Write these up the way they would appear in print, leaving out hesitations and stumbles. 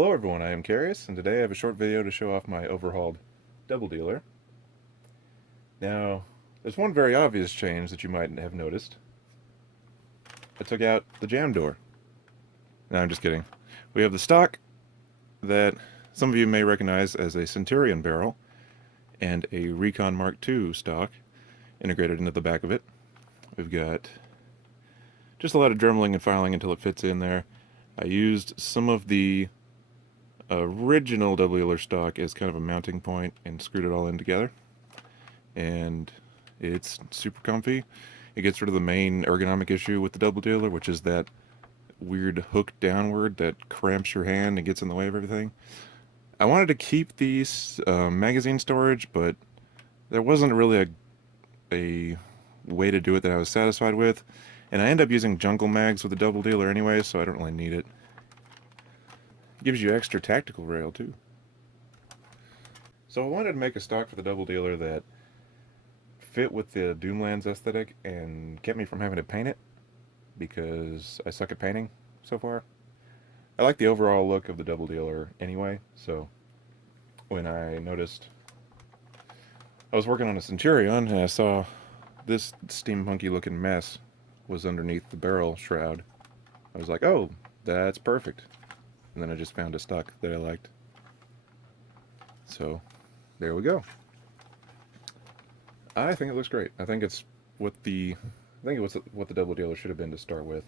Hello everyone, I am Carius, and today I have a short video to show off my overhauled double dealer. Now, there's one very obvious change that you might have noticed. I took out the jam door. No, I'm just kidding. We have the stock that some of you may recognize as a Centurion barrel and a Recon Mark II stock integrated into the back of it. We've got just a lot of dremeling and filing until it fits in there. I used some of the original double dealer stock as kind of a mounting point and screwed it all in together, and it's super comfy. It gets rid of the main ergonomic issue with the double dealer, which is that weird hook downward that cramps your hand and gets in the way of everything. I wanted to keep these magazine storage, but there wasn't really a way to do it that I was satisfied with, and I end up using jungle mags with the double dealer anyway, so I don't really need it. Gives you extra tactical rail too. So I wanted to make a stock for the double dealer that fit with the Doomlands aesthetic and kept me from having to paint it, because I suck at painting so far. I like the overall look of the double dealer anyway, so when I noticed I was working on a Centurion and I saw this steampunky looking mess was underneath the barrel shroud, I was like, oh, that's perfect. And then I just found a stock that I liked. So, there we go. I think it looks great. I think it's what the double dealer should have been to start with.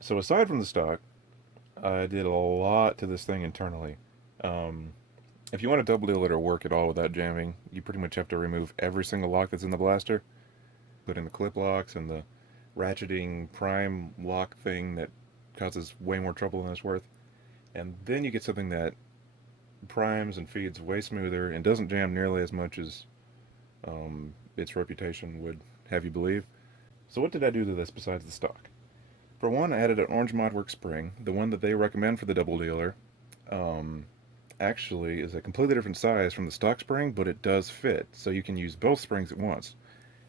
So aside from the stock, I did a lot to this thing internally. If you want a double dealer to work at all without jamming, you pretty much have to remove every single lock that's in the blaster, including the clip locks and the ratcheting prime lock thing that causes way more trouble than it's worth. And then you get something that primes and feeds way smoother and doesn't jam nearly as much as its reputation would have you believe. So what did I do to this besides the stock? For one, I added an orange modwork spring. The one that they recommend for the double dealer actually is a completely different size from the stock spring, but it does fit, so you can use both springs at once.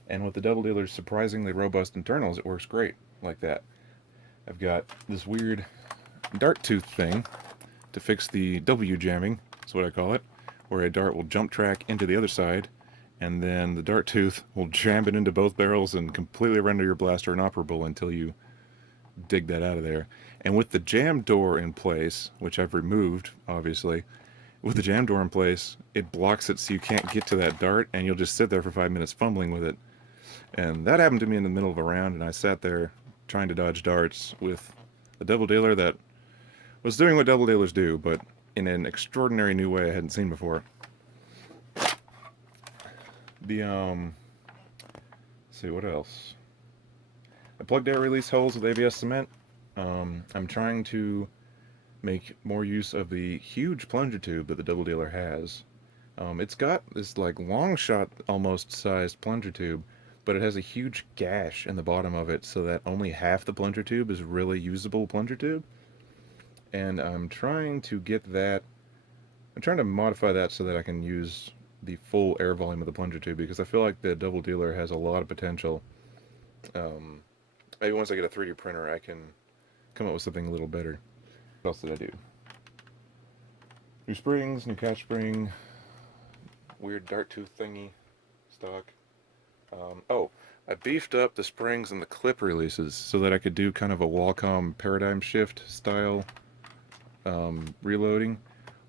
And with the double dealer's surprisingly robust internals, it works great like that. I've got this weird dart tooth thing to fix the W jamming, that's what I call it, where a dart will jump track into the other side, and then the dart tooth will jam it into both barrels and completely render your blaster inoperable until you dig that out of there. And with the jam door in place, which I've removed, obviously, with the jam door in place, it blocks it so you can't get to that dart, and you'll just sit there for 5 minutes fumbling with it. And that happened to me in the middle of a round, and I sat there trying to dodge darts with a double dealer that was doing what double dealers do, but in an extraordinary new way I hadn't seen before. Let's see, what else? I plugged air release holes with ABS cement. I'm trying to make more use of the huge plunger tube that the double dealer has. It's got this like long shot almost sized plunger tube, but it has a huge gash in the bottom of it so that only half the plunger tube is really usable plunger tube. And I'm trying to modify that so that I can use the full air volume of the plunger tube, because I feel like the double dealer has a lot of potential. Maybe once I get a 3D printer I can come up with something a little better. What else did I do? New springs, new catch spring, weird dart tooth thingy, stock. I beefed up the springs and the clip releases so that I could do kind of a Wacom paradigm shift style reloading,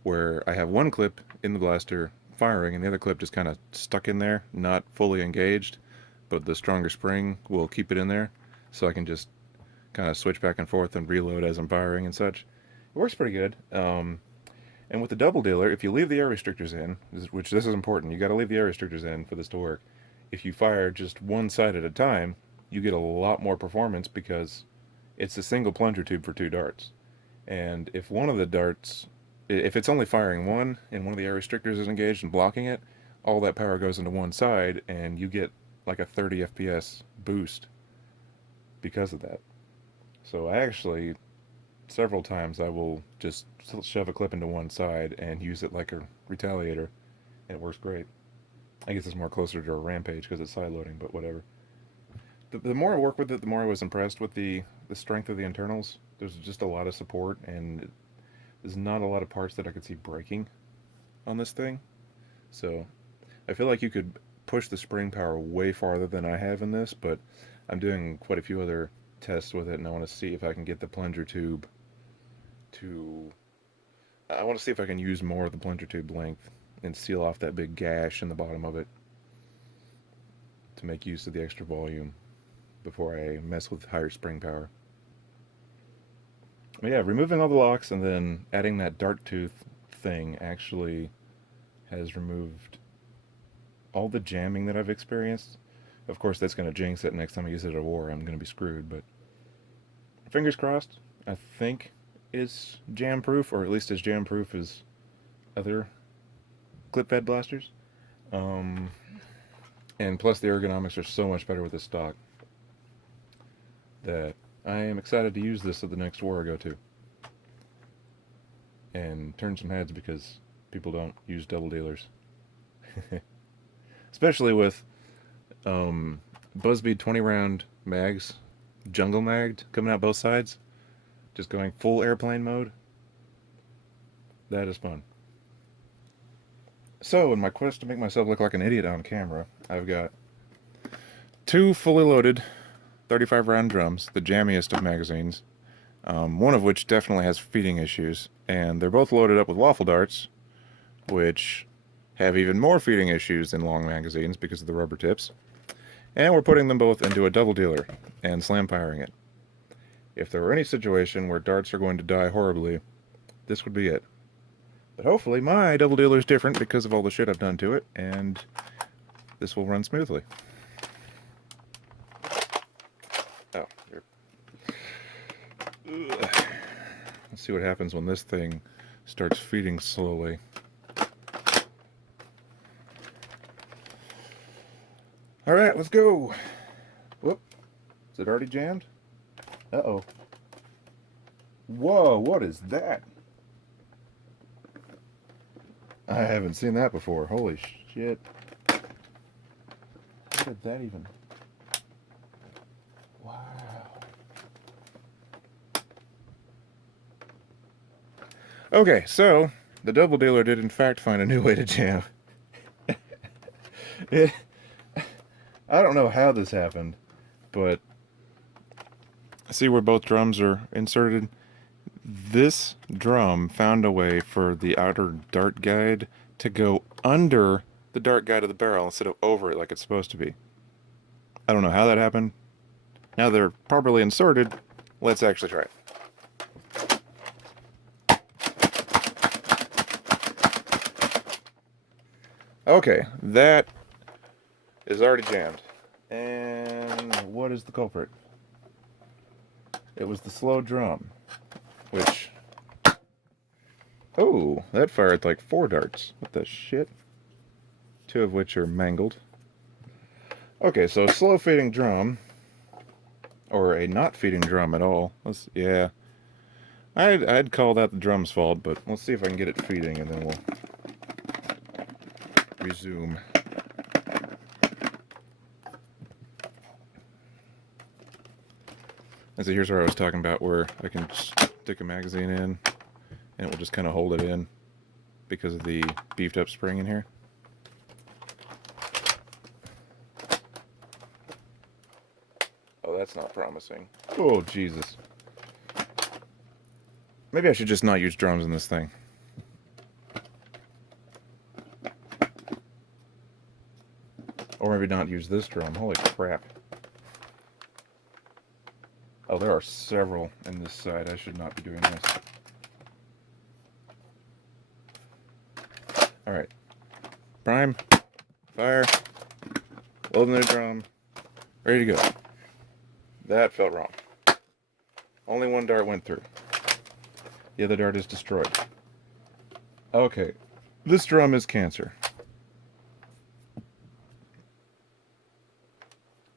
where I have one clip in the blaster firing and the other clip just kind of stuck in there, not fully engaged, but the stronger spring will keep it in there, so I can just kind of switch back and forth and reload as I'm firing and such. It works pretty good. And with the double dealer, if you leave the air restrictors in, which this is important, you got to leave the air restrictors in for this to work. If you fire just one side at a time, you get a lot more performance because it's a single plunger tube for 2 darts. And if one of the darts, if it's only firing one and one of the air restrictors is engaged and blocking it, all that power goes into one side and you get like a 30 FPS boost because of that. So I actually, several times I will just shove a clip into one side and use it like a retaliator, and it works great. I guess it's more closer to a rampage because it's side loading, but whatever. The more I work with it, the more I was impressed with the strength of the internals. there's just a lot of support, and there's not a lot of parts that I could see breaking on this thing. So I feel like you could push the spring power way farther than I have in this, but I'm doing quite a few other tests with it, and I want to see if I can get the plunger tube to... I want to see if I can use more of the plunger tube length and seal off that big gash in the bottom of it to make use of the extra volume before I mess with higher spring power. But yeah, removing all the locks and then adding that dart tooth thing actually has removed all the jamming that I've experienced. Of course, that's going to jinx it next time I use it at a war. I'm going to be screwed, but fingers crossed. I think it's jam-proof, or at least as jam-proof as other clip-fed blasters. And plus, the ergonomics are so much better with this stock that I am excited to use this at the next war I go to. And turn some heads because people don't use double dealers. Especially with Buzzbeat 20 round mags, jungle magged, coming out both sides. Just going full airplane mode. That is fun. So, in my quest to make myself look like an idiot on camera, I've got 2 fully loaded 35 round drums, the jammiest of magazines, one of which definitely has feeding issues, and they're both loaded up with waffle darts, which have even more feeding issues in long magazines because of the rubber tips, and we're putting them both into a double dealer and slam firing it. If there were any situation where darts are going to die horribly, this would be it. But hopefully my double dealer is different because of all the shit I've done to it, and this will run smoothly. Oh, here. Let's see what happens when this thing starts feeding slowly. Alright, let's go. Whoop. Is it already jammed? Uh-oh. Whoa, what is that? I haven't seen that before. Holy shit. How did that even... Wow. Okay, so the double dealer did in fact find a new way to jam. I don't know how this happened, but see where both drums are inserted? This drum found a way for the outer dart guide to go under the dart guide of the barrel instead of over it like it's supposed to be. I don't know how that happened. Now they're properly inserted, let's actually try it. Okay, that is already jammed. And what is the culprit? It was the slow drum, which... Oh, that fired like 4 darts. What the shit? 2 of which are mangled. Okay, so a slow feeding drum, or a not feeding drum at all. Yeah. I'd call that the drum's fault, but let's see if I can get it feeding and then we'll resume. And so here's where I was talking about where I can stick a magazine in and it will just kind of hold it in because of the beefed up spring in here. Oh, that's not promising. Oh, Jesus. Maybe I should just not use drums in this thing. Or maybe not use this drum. Holy crap. Oh, there are several in this side. I should not be doing this. Alright. Prime. Fire. Load the new drum. Ready to go. That felt wrong. Only 1 dart went through. The other dart is destroyed. Okay. This drum is cancer.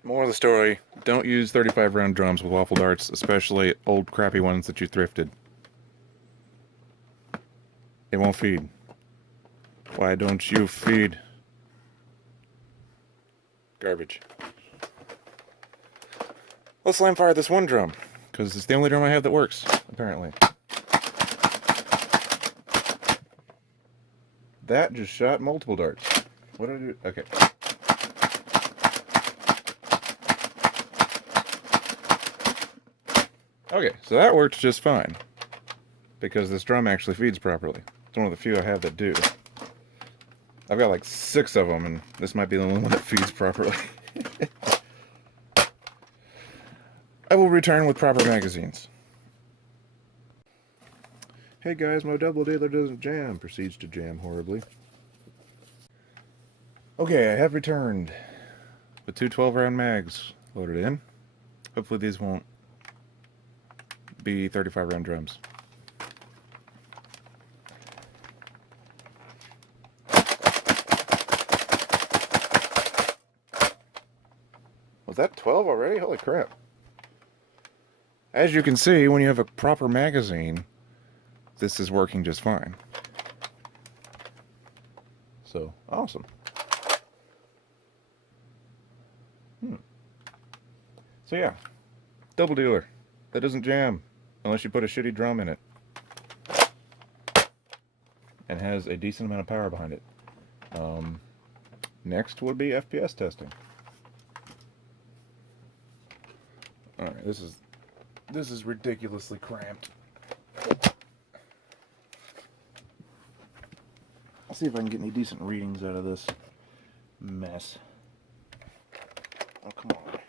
More of the story, don't use 35 round drums with waffle darts, especially old crappy ones that you thrifted. It won't feed. Why don't you feed? Garbage. Let's slam fire this one drum. because it's the only drum I have that works, apparently. That just shot multiple darts. What did I do? Okay. Okay, so that worked just fine, because this drum actually feeds properly. It's one of the few I have that do. I've got like 6 of them, and this might be the only one that feeds properly. I will return with proper magazines. Hey guys, my double dealer doesn't jam. Proceeds to jam horribly. Okay, I have returned with 2 12-round mags loaded in. Hopefully these won't be 35-round drums. Was that 12 already? Holy crap. As you can see, when you have a proper magazine, this is working just fine. So, awesome. So yeah, double dealer. That doesn't jam unless you put a shitty drum in it. And has a decent amount of power behind it. Next would be FPS testing. Alright, this is ridiculously cramped. I'll see if I can get any decent readings out of this mess. Oh, come on.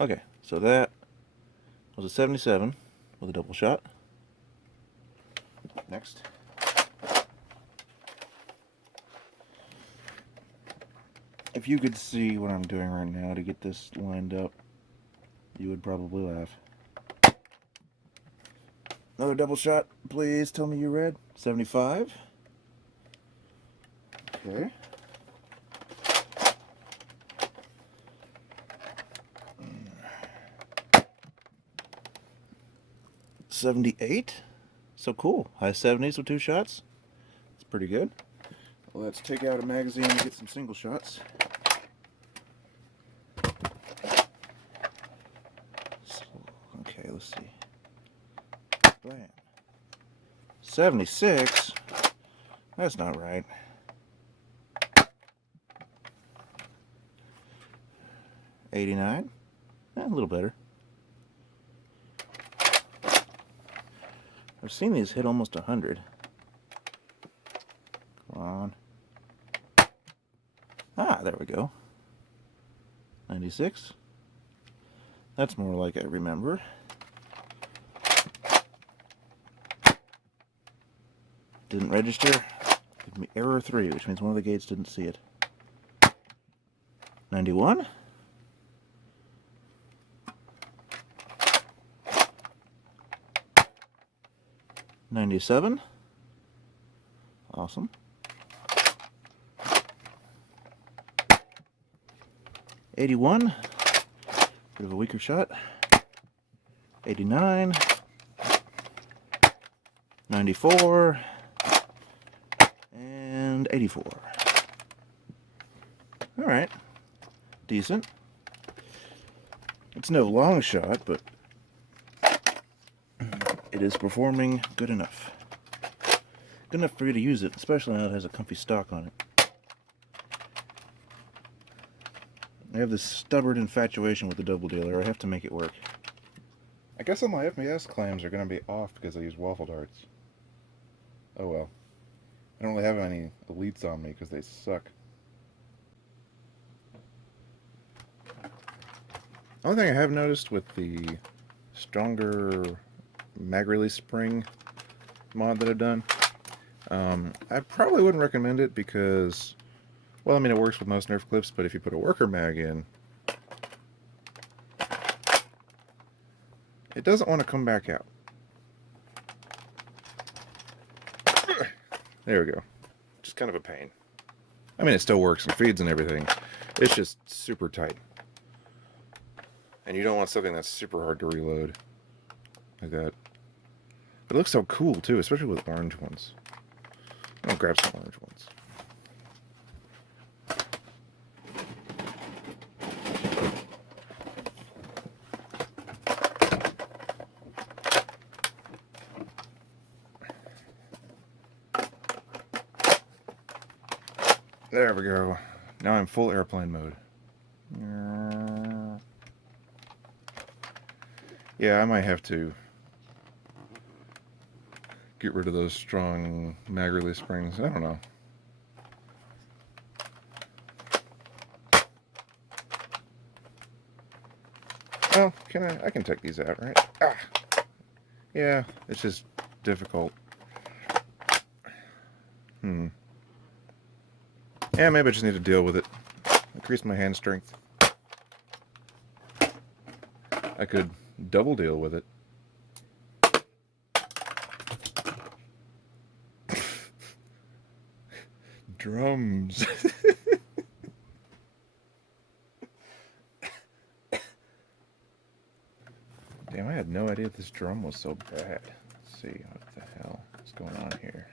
Okay, so that was a 77 with a double shot. Next. If you could see what I'm doing right now to get this lined up, you would probably laugh. Another double shot, please tell me you read. 75. Okay. 78. So cool. High 70s with 2 shots. It's pretty good. Well, let's take out a magazine and get some single shots. So, okay, let's see. Blam. 76. That's not right. 89. A little better. I've seen these hit almost 100. Come on. Ah, there we go. 96. That's more like I remember. Didn't register. Give me error 3, which means one of the gates didn't see it. 91. 97. Awesome. 81. Bit of a weaker shot. 89. 94. And 84. Alright. Decent. It's no long shot, but it is performing good enough. Good enough for you to use it, especially now it has a comfy stock on it. I have this stubborn infatuation with the double dealer. I have to make it work. I guess all my FPS claims are going to be off because I use waffle darts. Oh well. I don't really have any elites on me because they suck. Only thing I have noticed with the stronger mag release spring mod that I've done, I probably wouldn't recommend it because, well, I mean, it works with most Nerf clips, but if you put a worker mag in, it doesn't want to come back out. There we go. Just kind of a pain. I mean, it still works and feeds and everything. It's just super tight. And you don't want something that's super hard to reload like that. It looks so cool too, especially with orange ones. I'll grab some orange ones. There we go. Now I'm full airplane mode. Yeah, I might have to get rid of those strong mag release springs. I don't know. Oh, I can take these out, right? Ah. Yeah, it's just difficult. Yeah, maybe I just need to deal with it. Increase my hand strength. I could double deal with it. Drums. Damn, I had no idea this drum was so bad. Let's see, what the hell is going on here?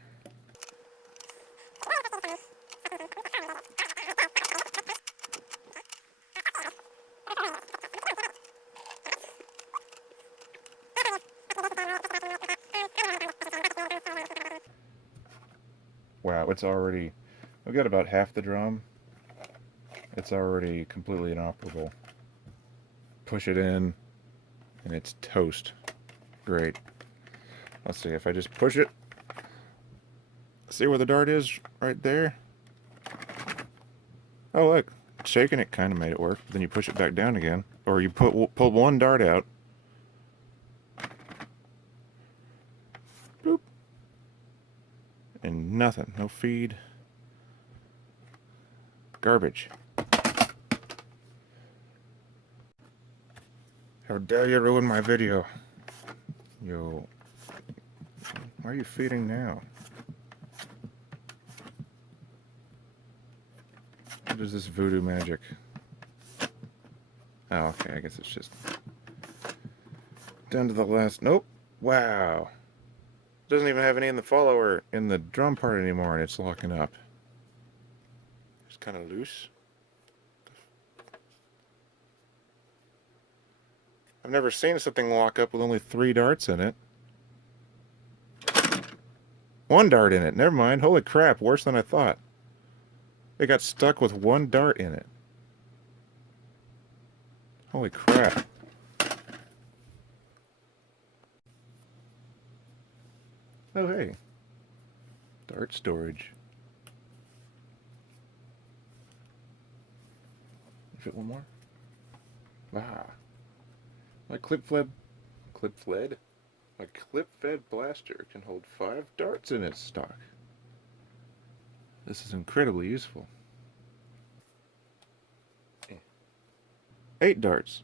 Wow, it's already... I've got about half the drum. It's already completely inoperable. Push it in, and it's toast. Great. Let's see, if I just push it, see where the dart is? Right there? Oh, look. Shaking it kind of made it work. Then you push it back down again. Or you pull one dart out. Boop. And nothing. No feed. Garbage. How dare you ruin my video? Yo. Why are you feeding now? What is this voodoo magic? Oh, okay, I guess it's just down to the last. Nope. Wow. Doesn't even have any in the follower in the drum part anymore, and it's locking up. It's kind of loose. I've never seen something lock up with only 3 darts in it. 1 dart in it. Never mind. Holy crap, worse than I thought. It got stuck with 1 dart in it. Holy crap. Oh, hey. Dart storage. Fit one more? Ah. My clip-fed blaster can hold 5 darts in its stock. This is incredibly useful. 8 darts.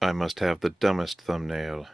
I must have the dumbest thumbnail.